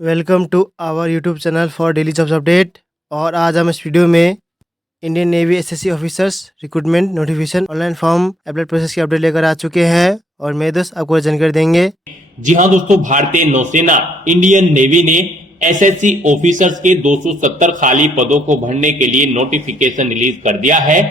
Welcome to our YouTube channel for daily jobs update. और आज हम इस वीडियो में Indian navy SSC officers recruitment notification online form apply process की update लेकर आ चुके हैं और मेरे दोस्त आपको जानकारी देंगे। जी हां दोस्तों, भारतीय नौसेना इंडियन नेवी ने एसएससी ऑफिसर्स के 270 खाली पदों को भरने के लिए नोटिफिकेशन रिलीज कर दिया है।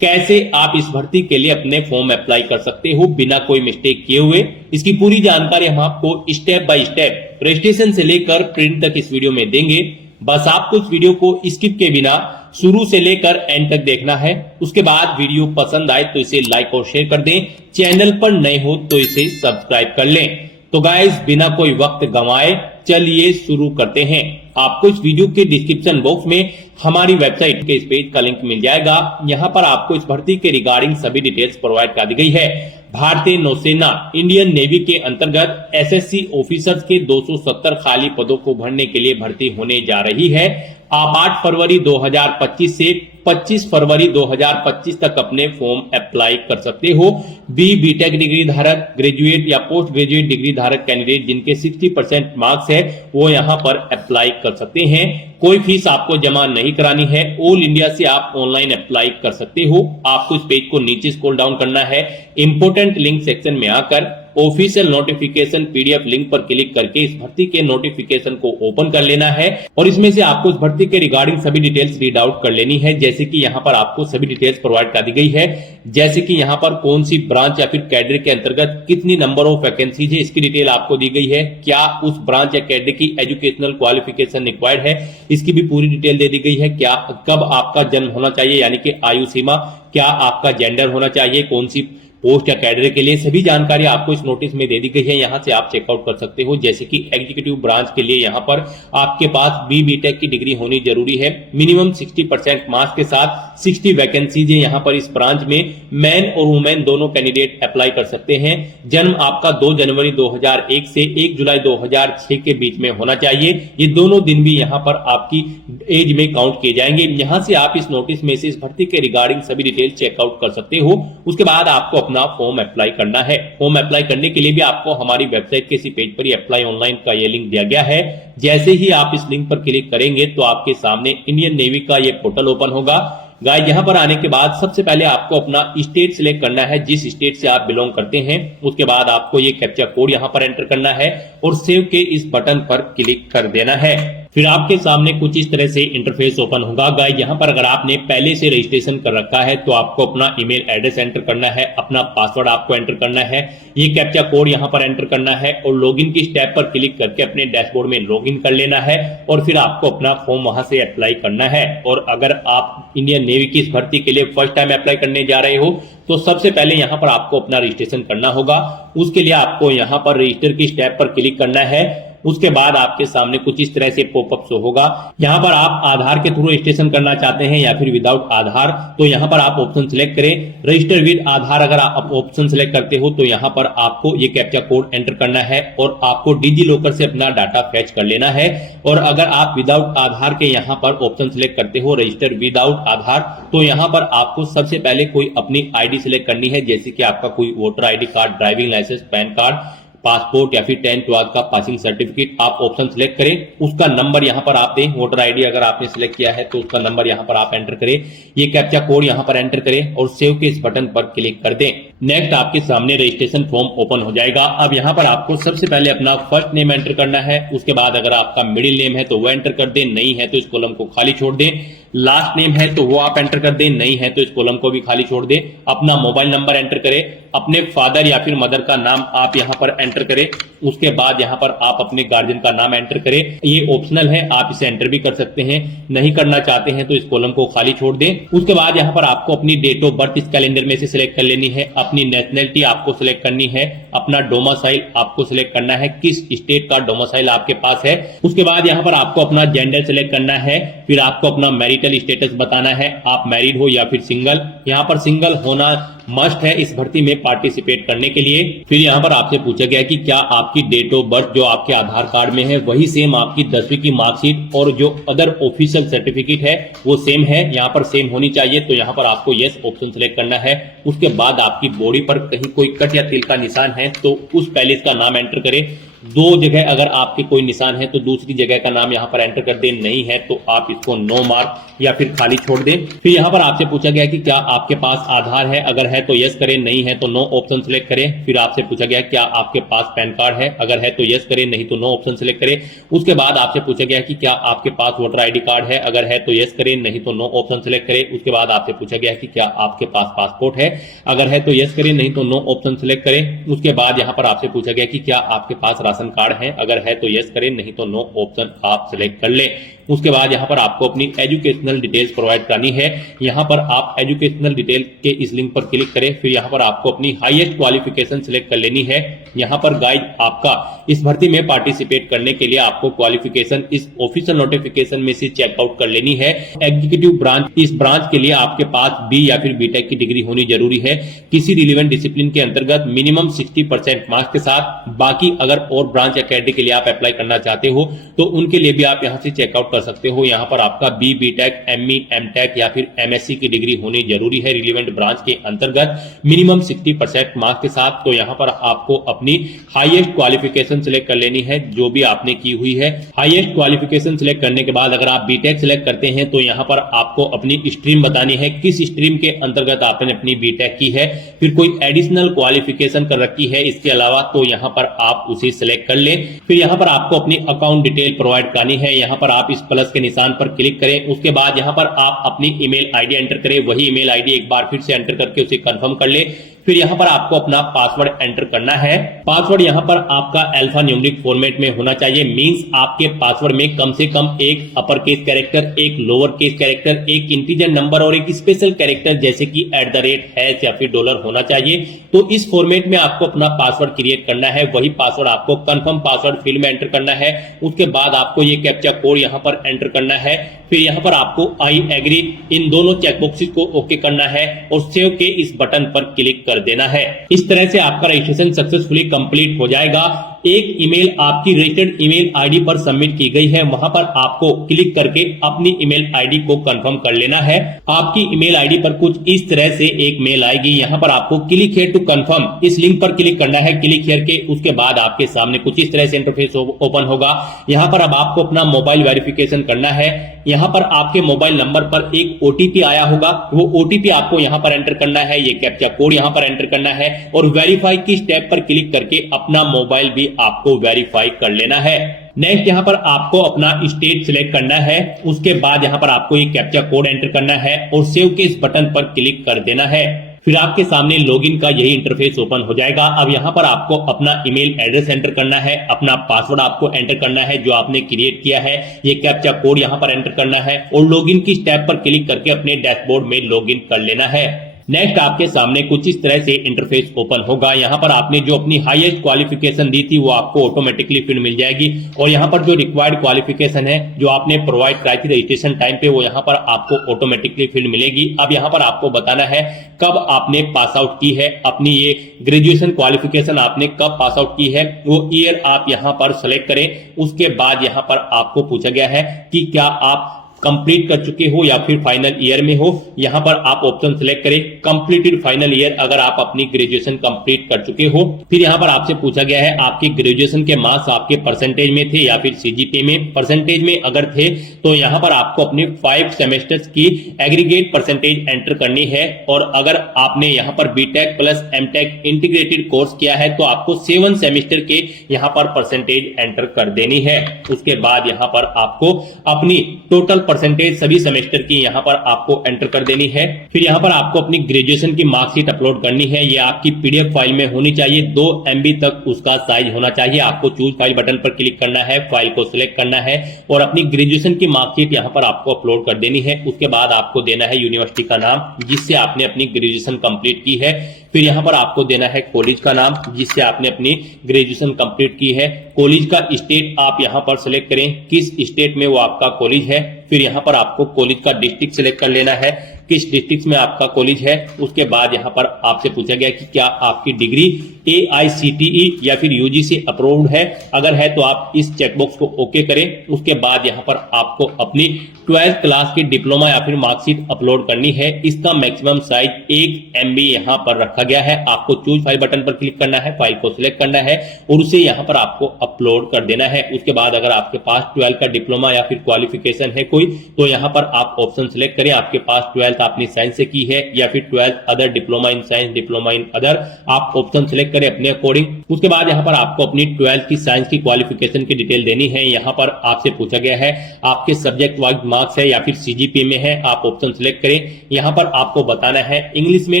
कैसे आप इस भर्ती के लिए अपने फॉर्म अप्लाई कर सकते हो बिना कोई मिस्टेक किए हुए, इसकी पूरी जानकारी हम आपको स्टेप बाय स्टेप रजिस्ट्रेशन से लेकर प्रिंट तक इस वीडियो में देंगे। बस आपको इस वीडियो को स्किप के बिना शुरू से लेकर एंड तक देखना है। उसके बाद वीडियो पसंद आए तो इसे लाइक और शेयर कर दें। चैनल पर नए हो तो इसे सब्सक्राइब कर लें। तो गाइस, बिना कोई वक्त गंवाए चलिए शुरू करते हैं। आपको इस वीडियो के डिस्क्रिप्शन बॉक्स में हमारी वेबसाइट के इस पेज का लिंक मिल जाएगा। यहां पर आपको इस भर्ती के रिगार्डिंग सभी डिटेल्स प्रोवाइड कर दी गई है। भारतीय नौसेना इंडियन नेवी के अंतर्गत एसएससी ऑफिसर्स के 270 खाली पदों को भरने के लिए भर्ती होने जा रही है। आप 8 फरवरी 2025 से 25 फरवरी 2025 तक अपने फॉर्म अप्लाई कर सकते हो। बीटेक डिग्री धारक, ग्रेजुएट या पोस्ट ग्रेजुएट डिग्री धारक कैंडिडेट जिनके 60% मार्क्स है वो यहां पर अप्लाई कर सकते हैं। कोई फीस आपको जमा नहीं करानी है। ऑल इंडिया से आप ऑनलाइन अप्लाई कर सकते हो। आपको इस पेज को नीचे स्क्रॉल डाउन करना है। इंपोर्टेंट लिंक सेक्शन में आकर ऑफिशियल नोटिफिकेशन पीडीएफ लिंक पर क्लिक करके इस भर्ती के नोटिफिकेशन को ओपन कर लेना है और इसमें से आपको इस भर्ती के रिगार्डिंग सभी डिटेल्स रीड आउट कर लेनी है। जैसे कि यहाँ पर आपको सभी डिटेल्स प्रोवाइड कर दी गई है। जैसे कि यहाँ पर कौन सी ब्रांच या फिर कैडर के अंतर्गत कितनी नंबर ऑफ वैकेंसीज है, इसकी डिटेल आपको दी गई है। क्या उस ब्रांच या कैडर की एजुकेशनल क्वालिफिकेशन रिक्वायर्ड है, इसकी भी पूरी डिटेल दे दी गई है। क्या कब आपका जन्म होना चाहिए यानी कि आयु सीमा, क्या आपका जेंडर होना चाहिए, कौन सी पोस्ट या कैडर के लिए, सभी जानकारी आपको इस नोटिस में दे दी गई है। यहां से आप चेकआउट कर सकते हो। जैसे कि एग्जीक्यूटिव ब्रांच के लिए यहां पर आपके पास बीटेक की डिग्री होनी जरूरी है। मिनिमम 60% मार्क्स के साथ 60 वैकेंसीज है यहां पर इस ब्रांच में। मैन और वुमेन दोनों कैंडिडेट अप्लाई कर सकते हैं। जन्म आपका 2 जनवरी 2001 से 1 जुलाई 2006 के बीच में होना चाहिए। ये दोनों दिन भी यहां पर आपकी एज में काउंट किए जाएंगे। यहां से आप इस नोटिस में से इस भर्ती के रिगार्डिंग सभी डिटेल चेकआउट कर सकते हो। उसके बाद आपको अपना फॉर्म अप्लाई करना है। फॉर्म अप्लाई करने के लिए भी आपको हमारी वेबसाइट के इसी पेज पर ही अप्लाई ऑनलाइन का ये लिंक दिया गया है। जैसे ही आप इस लिंक पर क्लिक करेंगे तो आपके सामने इंडियन नेवी का ये पोर्टल ओपन होगा। गाइस, यहां पर आने के बाद सबसे पहले आपको अपना स्टेट सिलेक्ट करना है, जिस स्टेट से आप बिलोंग करते हैं। उसके बाद आपको ये कैप्चा कोड यहां पर एंटर करना है और सेव के इस बटन पर क्लिक कर देना है। फिर आपके सामने कुछ इस तरह से इंटरफेस ओपन होगा। गाइस, यहां पर अगर आपने पहले से रजिस्ट्रेशन कर रखा है तो आपको अपना ईमेल एड्रेस एंटर करना है, अपना पासवर्ड आपको एंटर करना है, ये कैप्चा कोड यहां पर एंटर करना है और लॉगिन की स्टेप पर क्लिक करके अपने डैशबोर्ड में लॉगिन कर लेना है और फिर आपको अपना फॉर्म वहां से अप्लाई करना है। और अगर आप इंडियन नेवी की इस भर्ती के लिए फर्स्ट टाइम अप्लाई करने जा रहे हो तो सबसे पहले यहां पर आपको अपना रजिस्ट्रेशन करना होगा। उसके लिए आपको यहां पर रजिस्टर की स्टेप पर क्लिक करना है। उसके बाद आपके सामने कुछ इस तरह से पॉपअप शो होगा। यहां पर आप आधार के थ्रू रजिस्ट्रेशन करना चाहते हैं या फिर विदाउट आधार, तो यहां पर आप ऑप्शन सिलेक्ट करें। रजिस्टर विद आधार अगर आप ऑप्शन सिलेक्ट करते हो तो यहां पर आपको ये कैप्चा कोड एंटर करना है और आपको डिजी लॉकर से अपना डाटा फैच कर लेना है। और अगर आप विदाउट आधार के यहां पर ऑप्शन सिलेक्ट करते हो रजिस्टर विदाउट आधार, तो यहां पर आपको सबसे पहले कोई अपनी आईडी सिलेक्ट करनी है। जैसे कि आपका कोई voter ID card, driving licence, PAN card, passport या फिर 10th क्लास का पासिंग सर्टिफिकेट, आप ऑप्शन सिलेक्ट करें। उसका नंबर यहां पर आप दें। वोटर आईडी अगर आपने सिलेक्ट किया है तो उसका नंबर यहां पर आप एंटर करें। ये कैप्चा कोड यहां पर एंटर करें और सेव के इस बटन पर क्लिक कर दें। नेक्स्ट आपके सामने रजिस्ट्रेशन फॉर्म ओपन हो जाएगा। अब यहां पर आपको सबसे पहले अपना फर्स्ट नेम एंटर करना है। उसके बाद अगर आपका मिडिल नेम है तो वो एंटर कर दें, नहीं है तो इस कॉलम को खाली छोड़ दें। लास्ट नेम है तो वो आप एंटर कर दें, नहीं है तो इस कॉलम को भी खाली छोड़ दें। अपना मोबाइल नंबर एंटर करें। अपने फादर या फिर मदर का नाम आप यहां पर एंटर करें। उसके बाद यहां पर आप अपने गार्जियन का नाम एंटर करें। ये ऑप्शनल है, आप इसे एंटर भी कर सकते हैं। नहीं करना चाहते हैं तो इस कॉलम को खाली छोड़ दें। उसके बाद यहां पर आपको अपनी डेट ऑफ बर्थ इस कैलेंडर में से सिलेक्ट कर लेनी है। अपनी नेशनलिटी आपको सिलेक्ट करनी है। अपना डोमिसाइल आपको सिलेक्ट करना है, किस स्टेट का डोमिसाइल आपके पास है। उसके बाद यहां पर आपको अपना जेंडर सिलेक्ट करना है। फिर आपको अपना मैरिटल स्टेटस बताना है, आप मैरिड हो या फिर सिंगल। यहां पर सिंगल होना मस्ट है इस भर्ती में पार्टिसिपेट करने के लिए। फिर यहां पर आपसे पूछा गया कि क्या आपकी डेट ऑफ बर्थ जो आपके आधार कार्ड में है वही सेम आपकी 10वीं की मार्कशीट और जो अदर ऑफिशियल सर्टिफिकेट है वो सेम है। यहां पर सेम होनी चाहिए तो यहां पर आपको यस ऑप्शन सिलेक्ट करना है। उसके बाद आपकी बॉडी पर कहीं कोई कट या तिल का निशान है तो उस पैलेस का नाम एंटर करें। दो जगह अगर आपके कोई निशान है तो दूसरी जगह का नाम यहाँ पर एंटर कर दें, नहीं है तो आप इसको नो मार्क या फिर खाली छोड़ दें। फिर यहाँ पर आपसे पूछा गया कि क्या आपके पास आधार है, अगर है तो यस करें, नहीं है तो नो ऑप्शन सिलेक्ट करें। फिर आपसे पूछा गया क्या आपके पास पैन कार्ड है, अगर है तो यस करें, नहीं तो नो ऑप्शन सिलेक्ट करें। उसके बाद आपसे पूछा गया कि क्या आपके पास वोटर आईडी कार्ड है, अगर है तो यस करें, नहीं तो नो ऑप्शन सिलेक्ट करें। उसके बाद आपसे पूछा गया कि क्या आपके पास पासपोर्ट है, अगर है तो यस करें, नहीं तो नो ऑप्शन सिलेक्ट करें। उसके बाद यहाँ पर आपसे पूछा गया कि क्या आपके पास राशन कार्ड है, अगर है तो यस करें, नहीं तो नो ऑप्शन आप सिलेक्ट कर लें। उसके बाद यहाँ पर आपको अपनी एजुकेशनल डिटेल्स प्रोवाइड करनी है। यहाँ पर आप एजुकेशनल डिटेल के इस लिंक पर क्लिक करें। फिर यहाँ पर आपको अपनी हाईएस्ट क्वालिफिकेशन सिलेक्ट कर लेनी है। यहाँ पर गाइड आपका इस भर्ती में पार्टिसिपेट करने के लिए आपको क्वालिफिकेशन इस ऑफिशियल नोटिफिकेशन में से चेकआउट कर लेनी है। एग्जीक्यूटिव ब्रांच, इस ब्रांच के लिए आपके पास बी या फिर बीटेक की डिग्री होनी जरूरी है। किसी रिलेवेंट डिसिप्लिन के अंतर्गत मिनिमम 60% मार्क्स के साथ। बाकी अगर और ब्रांच या कैटेगरी के लिए आप अप्लाई करना चाहते हो तो उनके लिए भी आप यहाँ से चेकआउट कर सकते हो। यहाँ पर आपका बी, बीटेक, एमई, एमटेक या फिर एमएससी की डिग्री होनी जरूरी है रिलेवेंट ब्रांच के अंतर्गत मिनिमम 60% मार्क्स के साथ। तो यहाँ पर आपको अपनी हाईएस्ट क्वालिफिकेशन सिलेक्ट कर लेनी है जो भी आपने की हुई है। हाईएस्ट क्वालिफिकेशन सिलेक्ट करने के बाद अगर आप बीटेक सिलेक्ट करते हैं तो यहाँ पर आपको अपनी स्ट्रीम बतानी है, किस स्ट्रीम के अंतर्गत आपने अपनी बीटेक की है, फिर कोई एडिशनल क्वालिफिकेशन कर रखी है इसके अलावा तो यहाँ पर आप उसे सिलेक्ट कर लें। फिर यहाँ पर आपको अपनी अकाउंट डिटेल प्रोवाइड करनी है। यहाँ पर आप इस प्लस के निशान पर क्लिक करें। उसके बाद यहाँ पर आप अपनी ईमेल आईडी एंटर करें। वही ईमेल आईडी एक बार फिर से एंटर करके उसे कंफर्म कर ले। फिर यहाँ पर आपको अपना पासवर्ड एंटर करना है। पासवर्ड यहाँ पर आपका अल्फा न्यूमेरिक फॉर्मेट में होना चाहिए। मींस आपके पासवर्ड में कम से कम एक अपर केस कैरेक्टर, एक लोअर केस कैरेक्टर, एक इंटीजर नंबर और एक स्पेशल कैरेक्टर जैसे कि @ या फिर $, होना चाहिए। तो इस फॉर्मेट में आपको अपना पासवर्ड क्रिएट करना है। वही पासवर्ड आपको कंफर्म पासवर्ड फील्ड में एंटर करना है। उसके बाद आपको ये कैप्चा कोड यहाँ पर एंटर करना है। फिर यहाँ पर आपको आई एग्री इन दोनों चेकबॉक्सेस को ओके करना है और सेव के इस बटन पर क्लिक कर देना है। इस तरह से आपका रजिस्ट्रेशन सक्सेसफुली कंप्लीट हो जाएगा। एक ईमेल आपकी रजिस्टर्ड ईमेल आईडी पर सबमिट की गई है, वहां पर आपको क्लिक करके अपनी ईमेल आईडी को कंफर्म कर लेना है। आपकी ईमेल आईडी पर कुछ इस तरह से एक मेल आएगी। यहाँ पर आपको क्लिक हियर टू कंफर्म इस लिंक पर क्लिक करना है, क्लिक हियर के। उसके बाद आपके सामने कुछ इस तरह से इंटरफेस ओपन होगा। यहाँ पर अब आपको अपना मोबाइल वेरिफिकेशन करना है। यहाँ पर आपके मोबाइल नंबर पर एक ओटीपी आया होगा, वो ओटीपी आपको यहाँ पर एंटर करना है। ये कैप्चा कोड यहाँ पर एंटर करना है और वेरीफाई की स्टेप पर क्लिक करके अपना मोबाइल भी आपको वेरीफाई कर लेना है। नेक्स्ट यहाँ पर आपको अपना स्टेट सिलेक्ट करना है। उसके बाद यहाँ पर आपको ये कैप्चा कोड एंटर करना है और सेव के इस बटन पर क्लिक कर देना है। फिर आपके सामने लॉगिन का यही इंटरफेस ओपन हो जाएगा। अब यहाँ पर आपको अपना ईमेल एड्रेस एंटर करना है, अपना पासवर्ड आपको एंटर करना है जो आपने क्रिएट किया है। ये कैप्चा कोड यहाँ पर एंटर करना है और लॉगिन की स्टेप पर क्लिक करके अपने डैशबोर्ड में लॉगिन कर लेना है। नेक्स्ट आपके सामने कुछ इस तरह से इंटरफेस ओपन होगा। यहाँ पर आपने जो अपनी हाईएस्ट क्वालिफिकेशन दी थी वो आपको ऑटोमेटिकली फिर मिल जाएगी और यहाँ पर जो रिक्वायर्ड क्वालिफिकेशन है जो आपने प्रोवाइड कराई थी रजिस्ट्रेशन टाइम पे वो यहाँ पर आपको ऑटोमेटिकली फिर मिलेगी। अब यहाँ पर आपको बताना है कब आपने पास आउट की है, अपनी ये ग्रेजुएशन क्वालिफिकेशन आपने कब पास आउट की है वो ईयर आप यहाँ पर सेलेक्ट करें। उसके बाद यहाँ पर आपको पूछा गया है कि क्या आप कंप्लीट कर चुके हो या फिर फाइनल ईयर में हो। यहाँ पर आप ऑप्शन सिलेक्ट करें कंप्लीटेड फाइनल ईयर अगर आप अपनी ग्रेजुएशन कंप्लीट कर चुके हो। फिर यहाँ पर आपसे पूछा गया है आपकी ग्रेजुएशन के मार्क्स आपके परसेंटेज में थे या फिर सीजीपीए में। परसेंटेज में अगर थे तो यहाँ पर आपको अपने 5 सेमेस्टर्स की एग्रीगेट परसेंटेज एंटर करनी है और अगर आपने यहाँ पर BTech plus MTech integrated course किया है तो आपको 7 सेमेस्टर के यहाँ पर परसेंटेज एंटर कर देनी है। उसके बाद यहाँ पर आपको अपनी टोटल परसेंटेज सभी सेमेस्टर की यहाँ पर आपको एंटर कर देनी है। फिर यहाँ पर आपको अपनी ग्रेजुएशन की मार्कशीट अपलोड करनी है। ये आपकी पीडीएफ फाइल में होनी चाहिए, 2 MB तक उसका साइज होना चाहिए। आपको चूज फाइल बटन पर क्लिक करना है, फाइल को सिलेक्ट करना है और अपनी ग्रेजुएशन की मार्कशीट यहाँ पर आपको अपलोड कर देनी है। उसके बाद आपको देना है यूनिवर्सिटी का नाम जिससे आपने अपनी ग्रेजुएशन कंप्लीट की है। फिर यहाँ पर आपको देना है कॉलेज का नाम जिससे आपने अपनी ग्रेजुएशन कंप्लीट की है। कॉलेज का स्टेट आप यहाँ पर सिलेक्ट करें, किस स्टेट में वो आपका कॉलेज है। फिर यहाँ पर आपको कॉलेज का डिस्ट्रिक्ट सिलेक्ट कर लेना है, किस डिस्ट्रिक्ट में आपका कॉलेज है। उसके बाद यहाँ पर आपसे पूछा गया कि क्या आपकी डिग्री AICTE या फिर UGC अप्रूव्ड है। अगर है तो आप इस चेकबॉक्स को ओके करें। उसके बाद यहाँ पर आपको अपनी 12th क्लास की डिप्लोमा या फिर मार्कशीट अपलोड करनी है। इसका मैक्सिमम साइज 1 MB यहाँ पर रखा गया है। आपको चूज फाइल बटन पर क्लिक करना है, फाइल को सिलेक्ट करना है और उसे यहाँ पर आपको अपलोड कर देना है। उसके बाद अगर आपके पास 12 का डिप्लोमा या फिर क्वालिफिकेशन है कोई, तो यहाँ पर आप ऑप्शन सिलेक्ट करें। आपके पास 12th आपने साइंस से की है या फिर 12th other, diploma in science, diploma in other, आप ऑप्शन सिलेक्ट करें अपने अकॉर्डिंग। उसके बाद यहाँ पर आपको अपनी 12th की साइंस की क्वालिफिकेशन की डिटेल देनी है। यहाँ पर आपसे पूछा गया है आपके सब्जेक्ट वाइज मार्क्स है या फिर CGPA में है, आप ऑप्शन सिलेक्ट करें। यहाँ पर आपको बताना है इंग्लिश में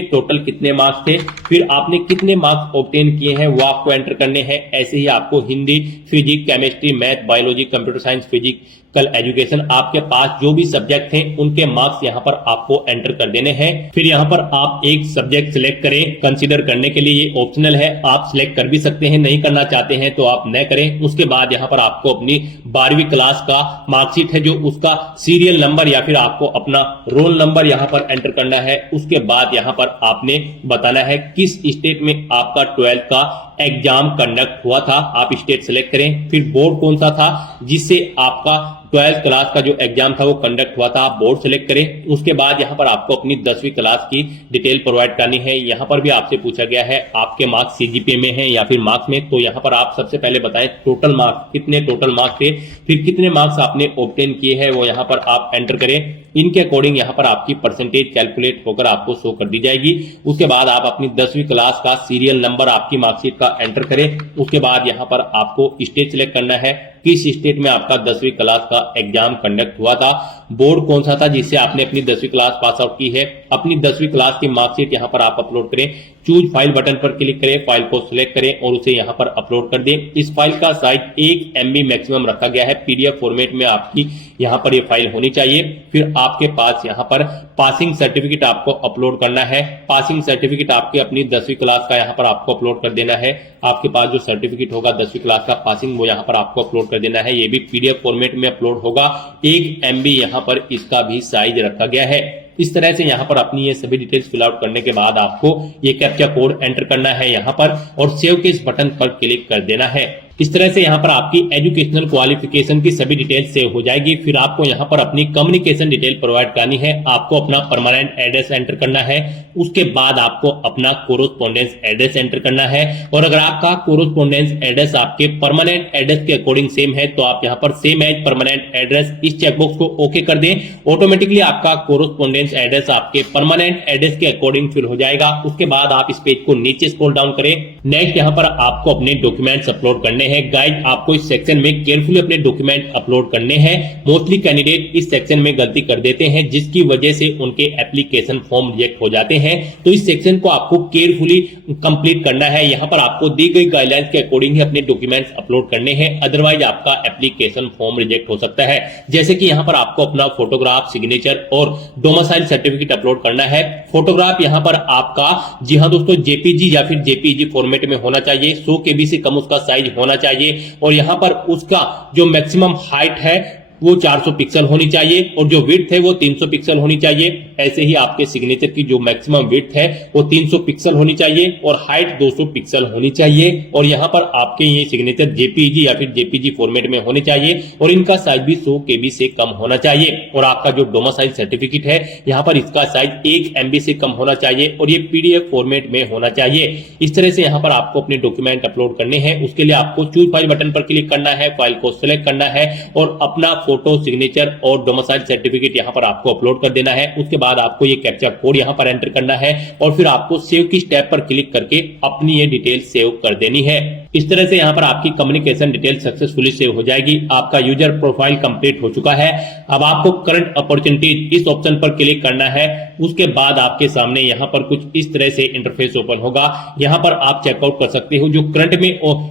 टोटल कितने मार्क्स थे, फिर आपने कितने मार्क्स ऑब्टेन किए हैं वो आपको एंटर करने हैं। ऐसे ही आपको Hindi, physics, chemistry, math, biology, computer science, physics education, आपके पास जो भी सब्जेक्ट थे उनके मार्क्स यहाँ पर आपको एंटर कर देने हैं। फिर यहाँ पर आप एक सब्जेक्ट सिलेक्ट करें। कंसीडर करने के लिए ये ऑप्शनल है, आप सिलेक्ट कर भी सकते हैं, नहीं करना चाहते हैं तो आप न करें। उसके बाद यहाँ पर आपको अपनी 12वीं क्लास का मार्कशीट है जो उसका सीरियल नंबर या फिर आपको अपना रोल नंबर यहाँ पर एंटर करना है। उसके बाद यहाँ पर आपने बताना है किस स्टेट में आपका 12th का एग्जाम कंडक्ट हुआ था, आप स्टेट सिलेक्ट करें। फिर बोर्ड कौन सा था जिससे आपका 12th क्लास का जो एग्जाम था वो कंडक्ट हुआ था, आप बोर्ड सिलेक्ट करें। उसके बाद यहाँ पर आपको अपनी 10वीं क्लास की डिटेल प्रोवाइड करनी है। यहाँ पर भी आपसे पूछा गया है आपके मार्क्स CGPA में है या फिर मार्क्स में, तो यहाँ पर आप सबसे पहले बताएं टोटल मार्क्स, कितने टोटल मार्क्स थे, फिर कितने मार्क्स आपने ऑब्टेन किए हैं वो यहाँ पर आप एंटर करें। इनके अकॉर्डिंग यहाँ पर आपकी परसेंटेज कैलकुलेट होकर आपको शो कर दी जाएगी। उसके बाद आप अपनी 10वीं क्लास का सीरियल नंबर आपकी मार्कशीट का एंटर करें। उसके बाद यहाँ पर आपको स्टेट सिलेक्ट करना है, किस स्टेट में आपका 10वीं क्लास का एग्जाम कंडक्ट हुआ था, बोर्ड कौन सा था जिससे आपने अपनी 10वीं क्लास पास आउट की है। अपनी 10वीं क्लास की मार्कशीट यहाँ पर आप अपलोड करें। चूज फाइल बटन पर क्लिक करें, फाइल को सिलेक्ट करें और उसे यहाँ पर अपलोड कर दें। इस फाइल का साइज 1 MB मैक्सिमम रखा गया है। PDF फॉर्मेट में आपकी यहाँ पर ये फाइल होनी चाहिए। फिर आपके पास यहाँ पर पासिंग सर्टिफिकेट आपको अपलोड करना है। पासिंग सर्टिफिकेट आपकी अपनी 10वीं क्लास का यहाँ पर आपको अपलोड कर देना है। आपके पास जो सर्टिफिकेट होगा 10वीं क्लास का पासिंग वो यहाँ पर आपको अपलोड कर देना है। ये भी PDF फॉर्मेट में अपलोड होगा। 1 MB यहाँ पर इसका भी साइज रखा गया है। इस तरह से यहाँ पर अपनी ये सभी डिटेल्स फिल आउट करने के बाद आपको ये कैप्चा कोड एंटर करना है यहाँ पर और सेव के इस बटन पर क्लिक कर देना है। इस तरह से यहाँ पर आपकी एजुकेशनल क्वालिफिकेशन की सभी डिटेल सेव हो जाएगी। फिर आपको यहाँ पर अपनी कम्युनिकेशन डिटेल प्रोवाइड करनी है। आपको अपना परमानेंट एड्रेस एंटर करना है। उसके बाद आपको अपना कोरोस्पोंडेंस एड्रेस एंटर करना है और अगर आपका कोरोस्पोंडेंस एड्रेस आपके परमानेंट एड्रेस के अकॉर्डिंग सेम है तो आप यहाँ पर सेम एज परमानेंट एड्रेस इस चेकबॉक्स को ओके कर दें। ऑटोमेटिकली आपका कोरोस्पोंडेंस एड्रेस आपके परमानेंट एड्रेस के अकॉर्डिंग फिल हो जाएगा। उसके बाद आप इस पेज को नीचे स्क्रॉल डाउन करें। नेक्स्ट यहाँ पर आपको अपने डॉक्यूमेंट्स अपलोड करने हैं। गाइड आपको इस सेक्शन में केयरफुली अपने डॉक्यूमेंट अपलोड करने हैं। मोस्टली कैंडिडेट इस सेक्शन में गलती कर देते हैं जिसकी वजह से उनके एप्लीकेशन फॉर्म रिजेक्ट हो जाते हैं। तो इस सेक्शन को आपको केयरफुली कंप्लीट करना है। यहाँ पर आपको दी गई गाइडलाइंस के अकॉर्डिंग ही अपने डॉक्यूमेंट्स अपलोड करने हैं, अदरवाइज आपका एप्लीकेशन फॉर्म रिजेक्ट हो सकता है। जैसे कि यहाँ पर आपको अपना फोटोग्राफ, सिग्नेचर और डोमिसाइल सर्टिफिकेट अपलोड करना है। फोटोग्राफ यहाँ पर आपका जी हाँ दोस्तों JPG या फिर JPEG फॉर्मेट में होना चाहिए। 100 KB से कम उसका साइज होना चाहिए और यहाँ पर उसका जो मैक्सिमम हाइट है वो 400 पिक्सल होनी चाहिए और जो विड्थ है वो 300 पिक्सल होनी चाहिए। ऐसे ही आपके सिग्नेचर की जो मैक्सिमम विड्थ है वो 300 पिक्सल होनी चाहिए और हाइट 200 पिक्सल होनी चाहिए। और यहाँ पर आपके ये सिग्नेचर JPEG या फिर JPG फॉर्मेट में होने चाहिए और इनका साइज भी 100 KB से कम होना चाहिए। और आपका जो डोमिसाइल सर्टिफिकेट है यहाँ पर इसका साइज 1 MB से कम होना चाहिए और ये PDF फॉर्मेट में होना चाहिए। इस तरह से यहाँ पर आपको अपने डॉक्यूमेंट अपलोड करने हैं। उसके लिए आपको चूज फाइल बटन पर क्लिक करना है, फाइल को सिलेक्ट करना है और अपना फोटो, सिग्नेचर और डोमिसाइल सर्टिफिकेट यहाँ पर आपको अपलोड कर देना है। उसके बाद आपको ये कैप्चा कोड यहाँ पर एंटर करना है और फिर आपको सेव की स्टेप पर क्लिक करके अपनी ये डिटेल सेव कर देनी है। इस तरह से यहाँ पर आपकी कम्युनिकेशन डिटेल सक्सेसफुली सेव हो जाएगी। आपका यूजर प्रोफाइल कंप्लीट हो चुका है। अब आपको करंट अपॉर्चुनिटीज इस ऑप्शन पर क्लिक करना है। उसके बाद आपके सामने यहाँ पर कुछ इस तरह से इंटरफेस ओपन होगा। यहाँ पर आप चेकआउट कर सकते हो जो करंट में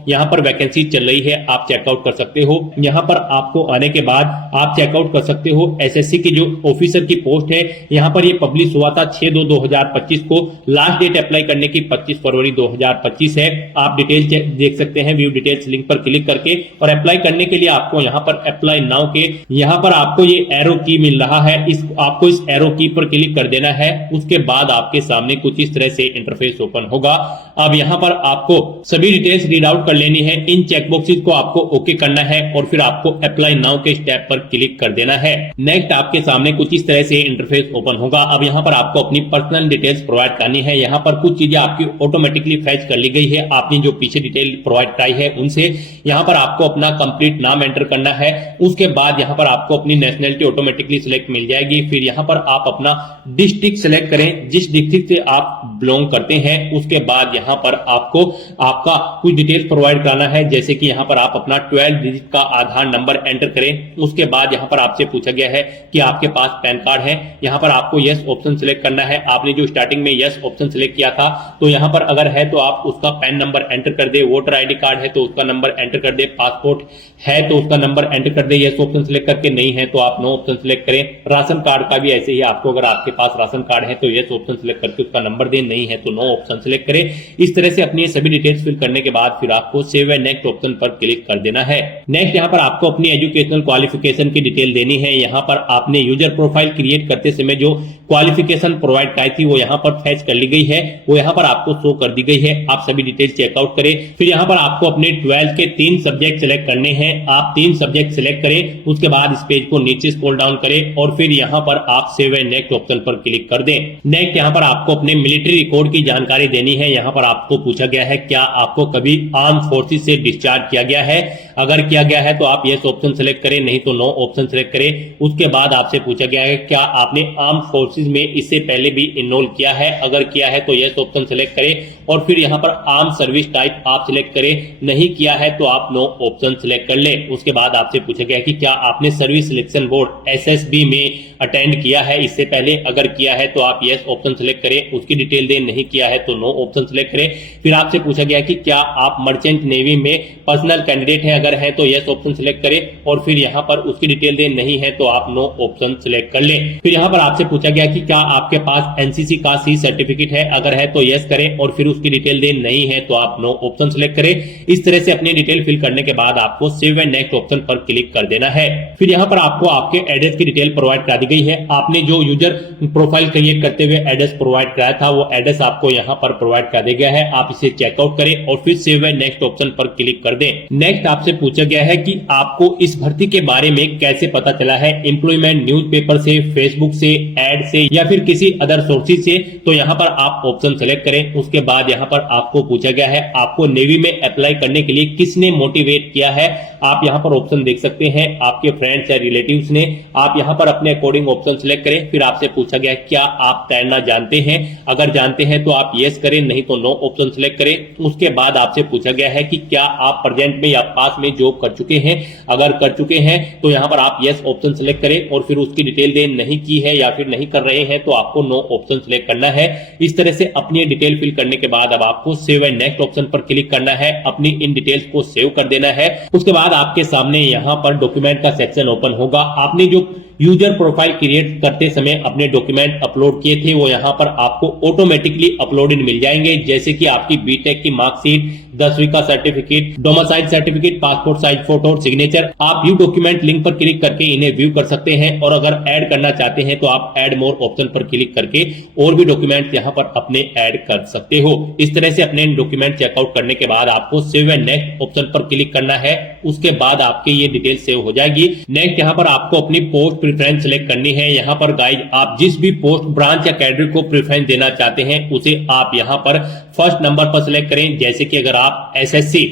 यहाँ पर वैकेंसी चल रही है, आप चेकआउट कर सकते हो। यहाँ पर आपको आने के बाद आप चेकआउट कर सकते हो SSC की जो ऑफिसर की पोस्ट है। यहाँ पर ये पब्लिश हुआ था 6/2/2025 को। लास्ट डेट अप्लाई करने की 25 फरवरी 2025 है। आप डिटेल देख देख सकते हैं व्यू डिटेल्स लिंक पर क्लिक करके। और अप्लाई करने के लिए आपको यहाँ पर अप्लाई नाउ के यहाँ पर आपको ये एरो की मिल रहा है, आपको इस एरो की पर क्लिक कर देना है। उसके बाद आपके सामने कुछ इस तरह से इंटरफेस ओपन होगा। अब यहाँ पर आपको सभी डिटेल्स रीड आउट कर लेनी है, इन चेकबॉक्सेस को आपको ओके करना है और फिर आपको अप्लाई नाउ के स्टेप पर क्लिक कर देना है। नेक्स्ट आपके सामने कुछ इस तरह से इंटरफेस ओपन होगा। अब यहाँ पर आपको अपनी पर्सनल डिटेल्स प्रोवाइड करनी है। यहाँ पर कुछ चीजें आपकी ऑटोमेटिकली फैच कर ली गई है, आपने जो पीछे डिटेल प्रोवाइड कराई है उनसे। यहाँ पर आपको अपना कंप्लीट नाम एंटर करना है। उसके बाद यहाँ पर आपको अपनी नेशनलिटी ऑटोमेटिकली सिलेक्ट मिल जाएगी। फिर यहाँ पर आप अपना डिस्ट्रिक्ट सिलेक्ट करें, जिस डिस्ट्रिक्ट से आप बिलोंग करते हैं। उसके बाद यहाँ पर आपको आपका कुछ डिटेल्स प्रोवाइड कराना है, जैसे कि यहाँ पर आप अपना 12 डिजिट का आधार नंबर एंटर करें। उसके बाद यहाँ पर आपसे पूछा गया है कि आपके पास पैन कार्ड है, यहाँ पर आपको यस ऑप्शन सिलेक्ट करना है। आपने जो स्टार्टिंग में यस ऑप्शन सिलेक्ट किया था, तो यहाँ पर अगर है तो आप उसका पैन नंबर एंटर कर दे, वोटर आईडी कार्ड है तो उसका नंबर एंटर कर दे, पासपोर्ट है तो उसका नंबर एंटर कर दे यस ऑप्शन सिलेक्ट करके, नहीं है तो आप नो ऑप्शन सिलेक्ट करें। राशन कार्ड का भी ऐसे ही, आपको अगर आपके पास राशन कार्ड है तो यस ऑप्शन सिलेक्ट करके उसका नंबर दें, नहीं है तो नो ऑप्शन सिलेक्ट करें। इस तरह से अपनी सभी डिटेल्स फिल करने के बाद फिर आपको सेव एंड नेक्स्ट ऑप्शन पर क्लिक कर देना है। नेक्स्ट यहाँ पर आपको अपनी एजुकेशनल क्वालिफिकेशन की डिटेल देनी है। यहाँ पर आपने यूजर प्रोफाइल क्रिएट करते समय जो क्वालिफिकेशन प्रोवाइड कराई थी वो यहाँ पर फैच कर ली गई है, वो यहाँ पर आपको शो कर दी गई है। आप सभी डिटेल चेकआउट करें। फिर यहाँ पर आपको अपने 12 के 3 सब्जेक्ट सिलेक्ट करने हैं। आप 3 सब्जेक्ट सिलेक्ट करें, उसके बाद इस पेज को नीचे स्क्रॉल डाउन करें और फिर यहाँ पर आप सेव एंड नेक्स्ट ऑप्शन पर क्लिक कर दें। नेक्स्ट यहाँ पर आपको अपने मिलिट्री रिकॉर्ड की जानकारी देनी है। यहाँ पर आपको पूछा गया है क्या आपको कभी आर्म फोर्सेस से डिस्चार्ज किया गया है। अगर किया गया है तो आप यस ऑप्शन सिलेक्ट करें, नहीं तो नो ऑप्शन सिलेक्ट करें। उसके बाद आपसे पूछा गया है क्या आपने आर्म फोर्सेस में इससे पहले भी इनरोल किया है। अगर किया है तो यस ऑप्शन सिलेक्ट करें और फिर यहाँ पर आर्म सर्विस टाइप आप सिलेक्ट करें, नहीं किया है तो आप नो ऑप्शन सिलेक्ट कर ले। उसके बाद आपसे पूछा गया है कि क्या आपने सर्विस सिलेक्शन बोर्ड एसएसबी में अटेंड किया है इससे पहले। अगर किया है तो आप यस ऑप्शन सिलेक्ट करें, उसकी डिटेल दें, नहीं किया है तो नो ऑप्शन सिलेक्ट करें। फिर आपसे पूछा गया कि क्या आप मर्चेंट नेवी में पर्सनल कैंडिडेट हैं, अगर है तो यस ऑप्शन सिलेक्ट करें और फिर यहाँ पर उसकी डिटेल दें, नहीं है तो आप नो ऑप्शन सिलेक्ट कर लें। फिर यहाँ पर आपसे पूछा गया कि क्या आपके पास एनसीसी का सी सर्टिफिकेट है, अगर है तो यस करें और फिर उसकी डिटेल दें, नहीं है तो आप नो ऑप्शन सिलेक्ट करें। इस तरह से अपनी डिटेल फिल करने के बाद आपको सेव एंड नेक्स्ट ऑप्शन पर क्लिक कर देना है। फिर यहाँ पर आपको आपके एड्रेस की डिटेल प्रोवाइड करा दी गई है। आपने जो यूजर प्रोफाइल क्रिएट करते हुए एड्रेस प्रोवाइड कराया था वो एड्रेस आपको यहाँ पर प्रोवाइड कर दिया गया है। आप इसे चेकआउट करें और फिर सेव एंड नेक्स्ट ऑप्शन पर क्लिक कर दें। नेक्स्ट आपसे पूछा गया है कि आपको इस भर्ती के बारे में कैसे पता चला है, एम्प्लॉयमेंट न्यूज़पेपर से, फेसबुक से, एड से या फिर किसी अदर सोर्सेज से। तो यहाँ पर आप ऑप्शन सेलेक्ट करें। उसके बाद यहाँ पर आपको पूछा गया है आपको नेवी में अप्लाई करने के लिए किसने मोटिवेट किया है। आप यहाँ पर ऑप्शन देख सकते हैं, आपके फ्रेंड्स या रिलेटिव्स ने। आप यहाँ पर अपने अकॉर्डिंग ऑप्शन सिलेक्ट करें। फिर आपसे पूछा गया क्या आप तैरना जानते हैं। अगर जानते हैं तो आप यस करें, नहीं तो नो ऑप्शन सिलेक्ट करें। उसके बाद आपसे पूछा गया है कि क्या आप प्रेजेंट में या पास में जॉब कर चुके हैं। अगर कर चुके हैं तो यहाँ पर आप यस ऑप्शन सिलेक्ट करें और फिर उसकी डिटेल दें, नहीं की है या फिर नहीं कर रहे हैं तो आपको नो ऑप्शन सिलेक्ट करना है। इस तरह से अपनी डिटेल फिल करने के बाद अब आपको सेव एंड नेक्स्ट ऑप्शन पर क्लिक करना है, अपनी इन डिटेल्स को सेव कर देना है। उसके बाद आपके सामने यहाँ पर डॉक्यूमेंट का सेक्शन ओपन होगा। आपने जो यूजर प्रोफाइल क्रिएट करते समय अपने डॉक्यूमेंट अपलोड किए थे वो यहाँ पर आपको ऑटोमेटिकली अपलोडेड मिल जाएंगे, जैसे कि आपकी बीटेक की मार्कशीट, 10वीं का certificate, domicile certificate, passport size photo और सिग्नेचर। आप व्यू डॉक्यूमेंट लिंक पर क्लिक करके इन्हें व्यू कर सकते हैं और अगर ऐड करना चाहते हैं तो आप ऐड मोर ऑप्शन पर क्लिक करके और भी डॉक्यूमेंट यहाँ पर अपने ऐड कर सकते हो। इस तरह से अपने डॉक्यूमेंट चेकआउट करने के बाद आपको सेव एंड नेक्स्ट ऑप्शन पर क्लिक करना है। उसके बाद आपके ये डिटेल सेव हो जाएगी। नेक्स्ट यहाँ पर आपको अपनी पोस्ट प्रेफरेंस सिलेक्ट करनी है। यहाँ पर गाइज आप जिस भी पोस्ट, ब्रांच या कैडर को प्रेफरेंस देना चाहते हैं उसे आप यहाँ पर फर्स्ट नंबर पर सिलेक्ट करें। जैसे कि अगर आप SSC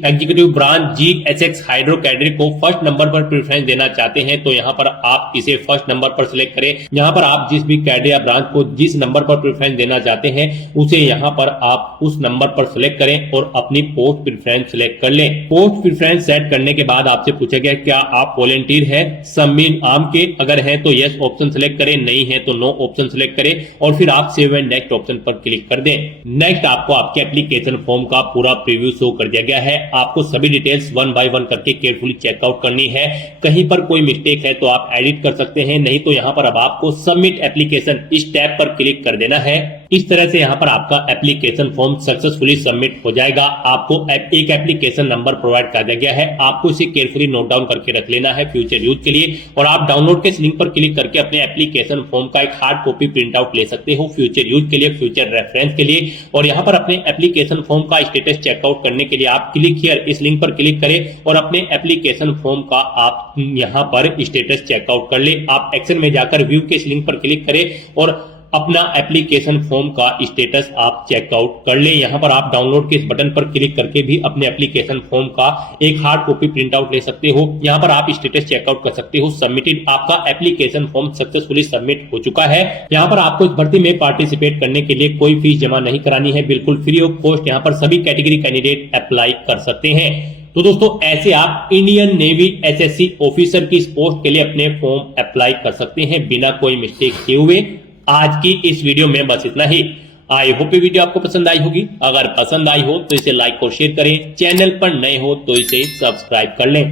executive branch GHX hydro cadre को फर्स्ट नंबर पर प्रेफरेंस देना चाहते हैं तो यहाँ पर आप इसे फर्स्ट नंबर पर सिलेक्ट करें। यहाँ पर आप जिस भी कैडर या ब्रांच को जिस नंबर पर प्रेफरेंस देना चाहते हैं उसे यहाँ पर आप उस नंबर पर सिलेक्ट करें और अपनी पोस्ट प्रेफरेंस सिलेक्ट कर लें। पोस्ट प्रेफरेंस सेट करने के बाद आपसे पूछा गया क्या आप वॉलंटियर हैं समीन आर्म के। अगर है तो यस ऑप्शन सिलेक्ट करें, नहीं है तो नो ऑप्शन सिलेक्ट करें और फिर आप सेव एंड नेक्स्ट ऑप्शन पर क्लिक कर दें। नेक्स्ट आपको आपके एप्लीकेशन फॉर्म का पूरा प्रीव्यू शो कर दिया गया है। आपको सभी डिटेल्स वन बाय वन करके केयरफुली चेकआउट करनी है। कहीं पर कोई मिस्टेक है तो आप एडिट कर सकते हैं, नहीं तो यहाँ पर अब आपको सबमिट एप्लीकेशन इस टैब पर क्लिक कर देना है। इस तरह से यहाँ पर आपका एप्लीकेशन फॉर्म सक्सेसफुली सबमिट हो जाएगा। आपको एक एप्लीकेशन नंबर प्रोवाइड कर दिया गया है, आपको इसे केयरफुली नोट डाउन करके रख लेना है फ्यूचर यूज के लिए। और आप डाउनलोड के इस लिंक पर क्लिक करके अपने एप्लीकेशन फॉर्म का एक हार्ड कॉपी प्रिंट आउट ले सकते हो फ्यूचर यूज के लिए, फ्यूचर रेफरेंस के लिए। और यहाँ पर अपने एप्लीकेशन फॉर्म का स्टेटस चेकआउट करने के लिए आप क्लिक हियर इस लिंक पर क्लिक करें और अपने एप्लीकेशन फॉर्म का आप यहाँ पर स्टेटस चेकआउट कर ले। आप एक्शन में जाकर व्यू के इस लिंक पर क्लिक करें और अपना एप्लीकेशन फॉर्म का स्टेटस आप चेकआउट कर ले। यहाँ पर आप डाउनलोड के इस बटन पर क्लिक करके भी अपने एप्लीकेशन फॉर्म का एक हार्ड कॉपी प्रिंट आउट ले सकते हो। यहाँ पर आप स्टेटस चेकआउट कर सकते हो सबमिटेड, आपका एप्लीकेशन फॉर्म सक्सेसफुली सबमिट हो चुका है। यहाँ पर आपको इस भर्ती में पार्टिसिपेट करने के लिए कोई फीस जमा नहीं करानी है, बिल्कुल फ्री ऑफ कॉस्ट यहाँ पर सभी कैटेगरी कैंडिडेट अप्लाई कर सकते हैं। तो दोस्तों ऐसे आप इंडियन नेवी एसएससी ऑफिसर की इस पोस्ट के लिए अपने फॉर्म अप्लाई कर सकते हैं बिना कोई मिस्टेक किए हुए। आज की इस वीडियो में बस इतना ही। आई होप ये वीडियो आपको पसंद आई होगी। अगर पसंद आई हो तो इसे लाइक और शेयर करें, चैनल पर नए हो तो इसे सब्सक्राइब कर लें।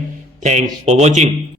Thanks for watching.